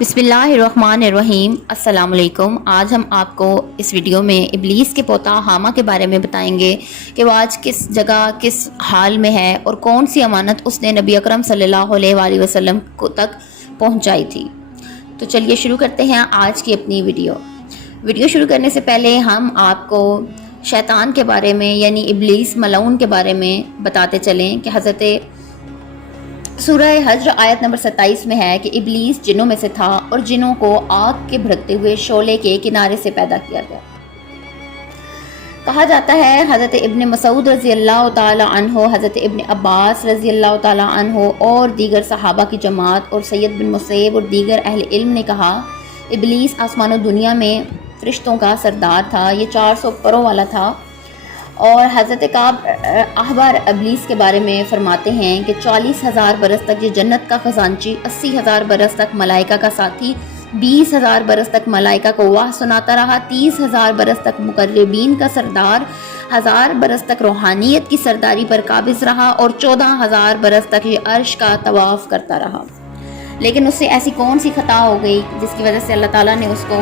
بسم اللہ الرحمن الرحیم۔ السلام علیکم۔ آج ہم آپ کو اس ویڈیو میں ابلیس کے پوتا حامہ کے بارے میں بتائیں گے کہ وہ آج کس جگہ کس حال میں ہے اور کون سی امانت اس نے نبی اکرم صلی اللہ علیہ وآلہ وسلم کو تک پہنچائی تھی۔ تو چلیے شروع کرتے ہیں آج کی اپنی ویڈیو شروع کرنے سے پہلے ہم آپ کو شیطان کے بارے میں یعنی ابلیس ملعون کے بارے میں بتاتے چلیں کہ حضرت سورہ حجر آیت نمبر 27 میں ہے کہ ابلیس جنوں میں سے تھا اور جنوں کو آگ کے بھڑکتے ہوئے شعلے کے کنارے سے پیدا کیا گیا۔ کہا جاتا ہے حضرت ابن مسعود رضی اللہ تعالی عنہ، حضرت ابن عباس رضی اللہ تعالی عنہ اور دیگر صحابہ کی جماعت اور سید بن مسیب اور دیگر اہل علم نے کہا ابلیس آسمان و دنیا میں فرشتوں کا سردار تھا، یہ 400 پروں والا تھا۔ اور حضرت کعب احبار ابلیس کے بارے میں فرماتے ہیں کہ 40,000 برس تک یہ جنت کا خزانچی، 80,000 برس تک ملائکہ کا ساتھی، 20,000 برس تک ملائکہ کو واہ سناتا رہا، 30,000 برس تک مقربین کا سردار، 1000 برس تک روحانیت کی سرداری پر قابض رہا اور 14,000 برس تک یہ عرش کا طواف کرتا رہا۔ لیکن اس سے ایسی کون سی خطا ہو گئی جس کی وجہ سے اللہ تعالیٰ نے اس کو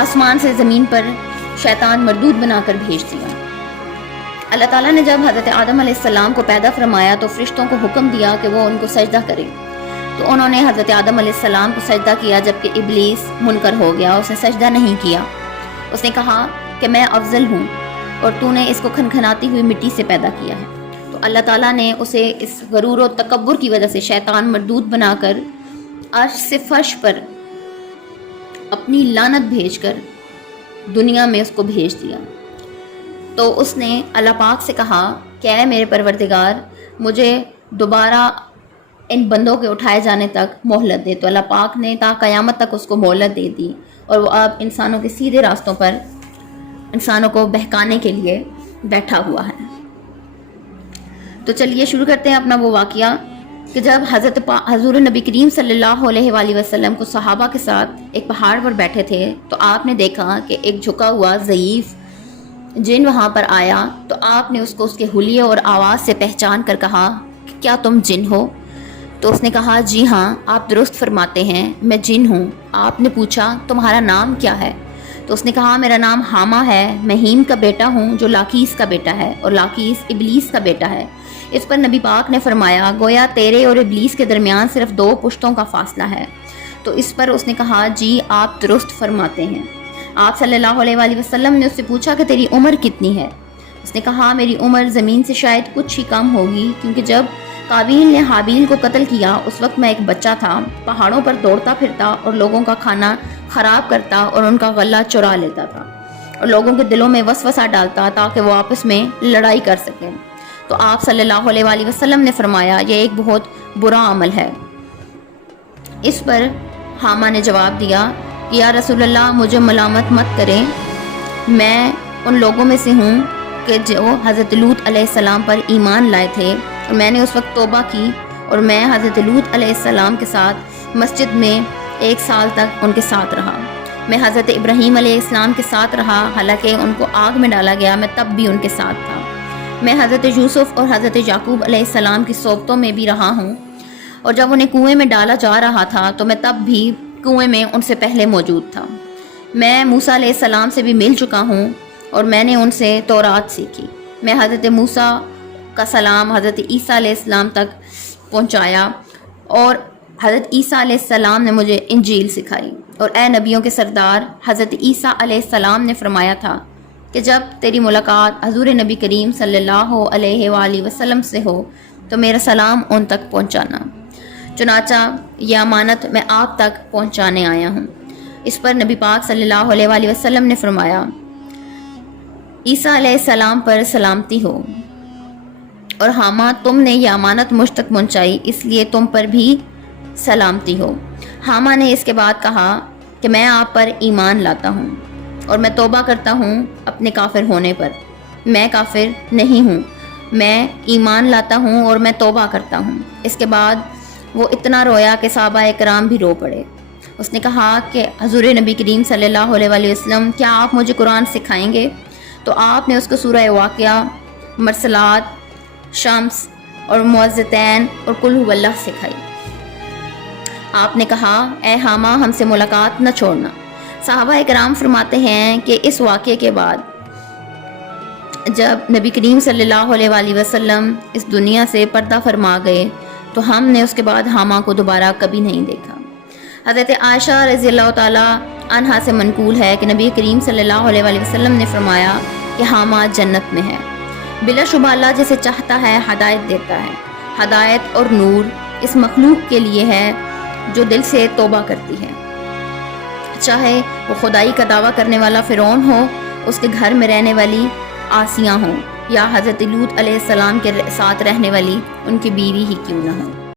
آسمان سے زمین پر شیطان مردود بنا کر بھیج دیا۔ اللہ تعالیٰ نے جب حضرت آدم علیہ السلام کو پیدا فرمایا تو فرشتوں کو حکم دیا کہ وہ ان کو سجدہ کریں، تو انہوں نے حضرت آدم علیہ السلام کو سجدہ کیا، جبکہ ابلیس منکر ہو گیا، اس نے سجدہ نہیں کیا۔ اس نے کہا کہ میں افضل ہوں اور تو نے اس کو کھنکھناتی ہوئی مٹی سے پیدا کیا ہے۔ تو اللہ تعالیٰ نے اسے اس غرور و تکبر کی وجہ سے شیطان مردود بنا کر عرش سے فرش پر اپنی لعنت بھیج کر دنیا میں اس کو بھیج دیا۔ تو اس نے اللہ پاک سے کہا کہ اے میرے پروردگار، مجھے دوبارہ ان بندوں کے اٹھائے جانے تک مہلت دے۔ تو اللہ پاک نے تا قیامت تک اس کو مہلت دے دی اور وہ اب انسانوں کے سیدھے راستوں پر انسانوں کو بہکانے کے لیے بیٹھا ہوا ہے۔ تو چلیے شروع کرتے ہیں اپنا وہ واقعہ کہ جب حضور نبی کریم صلی اللہ علیہ وآلہ وسلم کو صحابہ کے ساتھ ایک پہاڑ پر بیٹھے تھے تو آپ نے دیکھا کہ ایک جھکا ہوا ضعیف جن وہاں پر آیا، تو آپ نے اس کو اس کے حلیے اور آواز سے پہچان کر کہا کہ کیا تم جن ہو؟ تو اس نے کہا جی ہاں، آپ درست فرماتے ہیں، میں جن ہوں۔ آپ نے پوچھا تمہارا نام کیا ہے؟ تو اس نے کہا میرا نام حامہ ہے، میں ہیم کا بیٹا ہوں جو لاقیس کا بیٹا ہے اور لاقیس ابلیس کا بیٹا ہے۔ اس پر نبی پاک نے فرمایا گویا تیرے اور ابلیس کے درمیان صرف 2 پشتوں کا فاصلہ ہے۔ تو اس پر اس نے کہا جی آپ درست فرماتے ہیں۔ آپ صلی اللہ علیہ وآلہ وسلم نے اس سے پوچھا کہ تیری عمر کتنی ہے؟ اس نے کہا میری عمر زمین سے شاید کچھ ہی کم ہوگی، کیونکہ جب قابیل نے حابیل کو قتل کیا اس وقت میں ایک بچہ تھا، پہاڑوں پر دوڑتا پھرتا اور لوگوں کا کھانا خراب کرتا اور ان کا غلہ چرا لیتا تھا اور لوگوں کے دلوں میں وسوسہ ڈالتا تاکہ وہ آپس میں لڑائی کر سکیں۔ تو آپ صلی اللہ علیہ وآلہ وسلم نے فرمایا یہ ایک بہت برا عمل ہے۔ اس پر حامہ نے جواب دیا کہ یا رسول اللہ مجھے ملامت مت کریں، میں ان لوگوں میں سے ہوں کہ جو حضرت لوط علیہ السلام پر ایمان لائے تھے اور میں نے اس وقت توبہ کی اور میں حضرت لوط علیہ السلام کے ساتھ مسجد میں 1 سال تک ان کے ساتھ رہا۔ میں حضرت ابراہیم علیہ السلام کے ساتھ رہا، حالانکہ ان کو آگ میں ڈالا گیا میں تب بھی ان کے ساتھ تھا۔ میں حضرت یوسف اور حضرت یعقوب علیہ السلام کی صحبتوں میں بھی رہا ہوں، اور جب انہیں کنویں میں ڈالا جا رہا تھا تو میں تب بھی کنویں میں ان سے پہلے موجود تھا۔ میں موسیٰ علیہ السلام سے بھی مل چکا ہوں اور میں نے ان سے تورات سیکھی۔ میں حضرت موسیٰ کا سلام حضرت عیسیٰ علیہ السلام تک پہنچایا اور حضرت عیسیٰ علیہ السلام نے مجھے انجیل سکھائی۔ اور اے نبیوں کے سردار، حضرت عیسیٰ علیہ السلام نے فرمایا تھا کہ جب تیری ملاقات حضور نبی کریم صلی اللہ علیہ وآلہ وسلم سے ہو تو میرا سلام ان تک پہنچانا، چنانچہ یہ امانت میں آپ تک پہنچانے آیا ہوں۔ اس پر نبی پاک صلی اللہ علیہ وآلہ وسلم نے فرمایا عیسیٰ علیہ السلام پر سلامتی ہو، اور حامہ تم نے یہ امانت مجھ تک پہنچائی اس لیے تم پر بھی سلامتی ہو۔ حامہ نے اس کے بعد کہا کہ میں آپ پر ایمان لاتا ہوں اور میں توبہ کرتا ہوں اپنے کافر ہونے پر۔ میں کافر نہیں ہوں، میں ایمان لاتا ہوں اور میں توبہ کرتا ہوں۔ اس کے بعد وہ اتنا رویا کہ صحابہ کرام بھی رو پڑے۔ اس نے کہا کہ حضور نبی کریم صلی اللہ علیہ وآلہ وسلم کیا آپ مجھے قرآن سکھائیں گے؟ تو آپ نے اس کو سورہ واقعہ، مرسلات، شمس اور معوذتین اور قل هو اللہ سکھائی۔ آپ نے کہا اے حامہ ہم سے ملاقات نہ چھوڑنا۔ صحابہ اکرام فرماتے ہیں کہ اس واقعے کے بعد جب نبی کریم صلی اللہ علیہ وآلہ وسلم اس دنیا سے پردہ فرما گئے تو ہم نے اس کے بعد حامہ کو دوبارہ کبھی نہیں دیکھا۔ حضرت عائشہ رضی اللہ تعالی عنہا سے منقول ہے کہ نبی کریم صلی اللہ علیہ وآلہ وسلم نے فرمایا کہ حامہ جنت میں ہے۔ بلا شبہ اللہ جسے چاہتا ہے ہدایت دیتا ہے۔ ہدایت اور نور اس مخلوق کے لیے ہے جو دل سے توبہ کرتی ہے، چاہے وہ خدائی کا دعویٰ کرنے والا فرعون ہو، اس کے گھر میں رہنے والی آسیہ ہوں، یا حضرت لوط علیہ السلام کے ساتھ رہنے والی ان کی بیوی ہی کیوں نہ ہوں۔